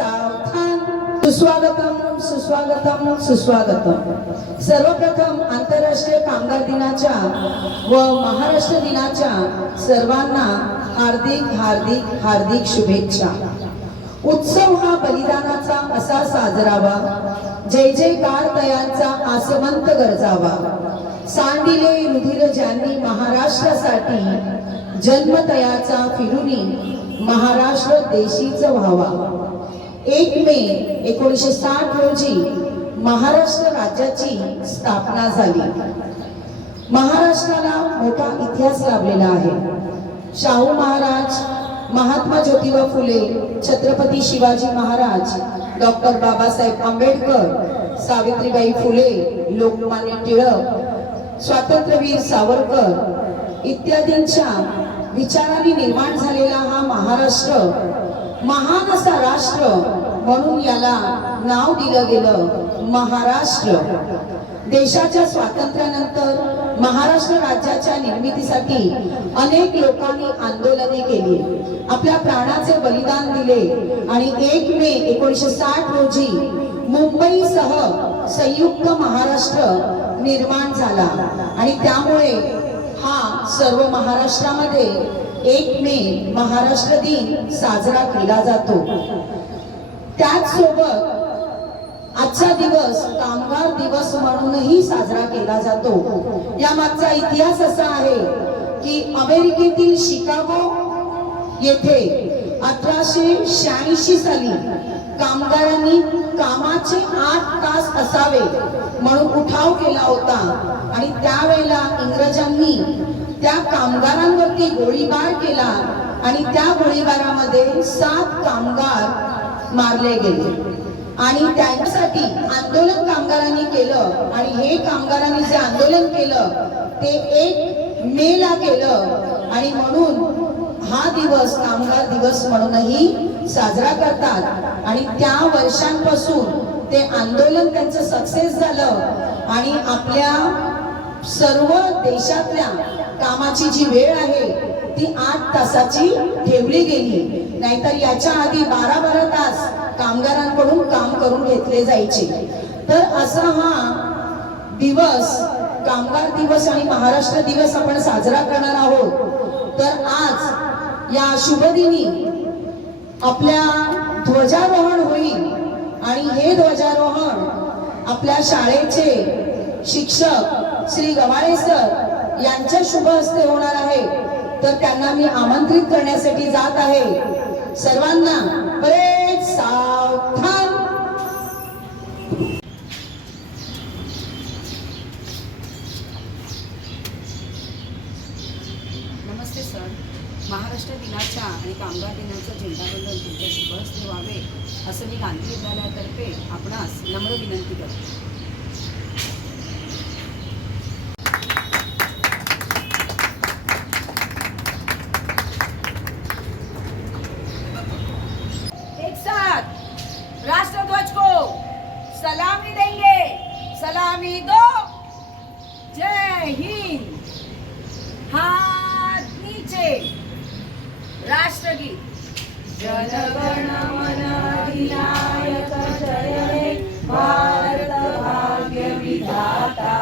सावधान. सुस्वागतम सुस्वागतम सुस्वागतम. सर्वप्रथम आंतरराष्ट्रीय कामगार दिनाच्या व महाराष्ट्र दिनाच्या सर्वांना हार्दिक हार्दिक हार्दिक शुभेच्छा. उत्सव हा बलिदानाचा असा साजरावा, जय जयकार तयांचा आसमंत गरजावा. सांडिले रुधिर ज्यांनी महाराष्ट्रासाठी, जन्मतयाचा फिरुनी महाराष्ट्र देशीच व्हावा. 1 मे 1960 रोजी महाराष्ट्र राज्याची स्थापना झाली. महाराष्ट्राला मोठा इतिहास लाभलेला आहे. शाहू महाराज, महात्मा ज्योतिबा फुले, छत्रपती शिवाजी महाराज, डॉक्टर बाबासाहेब आंबेडकर, सावित्रीबाई फुले, लोकमान्य टिळक, स्वातंत्र्यवीर सावरकर इत्यादींच्या विचारांनी निर्माण झालेला हा महाराष्ट्र महान असा राष्ट्र म्हणून याला नाव दिलं गेलं महाराष्ट्र. देशाच्या स्वातंत्र्यानंतर महाराष्ट्र राज्याच्या निर्मितीसाठी अनेक लोकांनी आंदोलने केली, आपल्या प्राणाचे बलिदान दिले आणि 1 मे 1960 रोजी मुंबईसह संयुक्त महाराष्ट्र निर्माण झाला. आणि त्यामुळे हा सर्व महाराष्ट्रामध्ये 1 मे महाराष्ट्र दिन साजरा केला जातो. त्याचसोबत आजचा दिवस कामगार दिवस म्हणूनही साजरा केला जातो. या मागचा इतिहास असा आहे की अमेरिकेतील शिकागो येथे 1886 साली कामगारांनी कामाचे 8 तास असावे म्हणून उठाव केला होता आणि त्यावेळेला इंग्रजांनी त्या कामगारांवरती गोळीबार केला आणि त्या गोळीबारामध्ये 7 कामगार मारले गेले. आणि त्यांच्यासाठी आंदोलन कामगारांनी केलं आणि हे कामगारांनी जे आंदोलन केलं ते 1 मे ला केलं आणि म्हणून हा दिवस कामगार दिवस म्हणूनही साजरा करतात. आणि त्या वर्षांपासून ते आंदोलन त्यांचं सक्सेस झालं आणि आपल्या सर्व देशातल्या कामाची जी वेळ आहे ती 8 तासाची ठेवली गेली. नाहीतर याच्या आधी 12-12 तास कामगारांकडून काम करून घेतले जायचे. तर असा हा दिवस कामगार दिवस आणि महाराष्ट्र दिवस आपण साजरा करणार आहोत. तर आज या शुभदिनी आपल्या ध्वजारोहण होईल आणि हे ध्वजारोहण आपल्या शाळेचे शिक्षक श्री गवाळे सर यांच्या शुभ हस्ते होणार आहे. तर त्यांना मी आमंत्रित करण्यासाठी जात आहे. सर्वांना परेड सावधान. नमस्ते सर. महाराष्ट्र दिनाच्या आणि कामगार दिनाचं झेंडावंदन तुमच्या शुभ हस्ते व्हावे असं मी गांधी विद्यालयातर्फे आपणास नम्र विनंती करतो. राष्ट्रध्वज को सलामी देंगे. सलामी दो. जय हिंद. हाथ नीचे. राष्ट्रगीत. जनगण मन अधिनायक जय हे भारत भाग्य विधाता.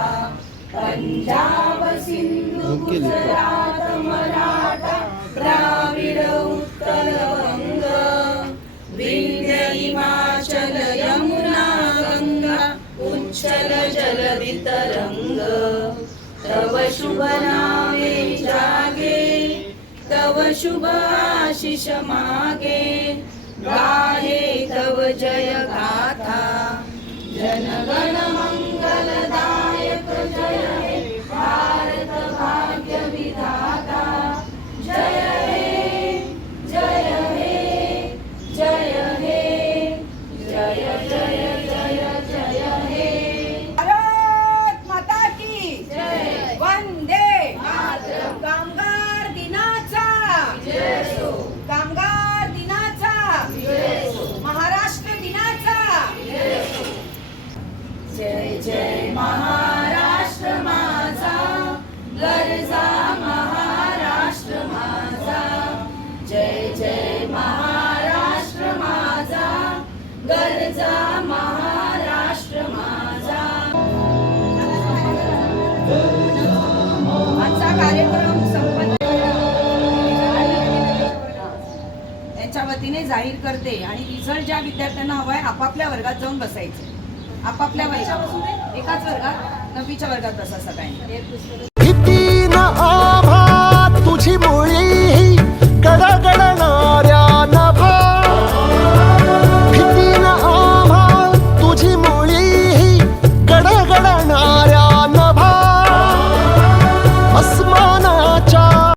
पंजाब सिंधु गुजरात मराठा द्राविड उत्कल वंग विंध्य हिमाचल यमुना गंगा उच्छल जलधि तरंग. तव शुभ नामे जागे तव शुभ आशीष मागे. गाहे तव जय गाथा. जनगण मंगलदायक जय हे भारत भाग्य विधाता. जय हे जय हे जय हे जय जय जय जय हे. भारत माता की जय. वंदे मातरम. कामगार दिनाचा विजय असो. कामगार दिनाचा विजय असो. महाराष्ट्र दिनाचा जाहीर करते आणि रिझल्ट ज्या विद्यार्थ्यांना हवा आहे आपापल्या वर्गात जाऊन बसायचं. आपापल्या वर्गात एकाच वर्गात 9वीच्या वर्गात बसा सगळ्यांनी.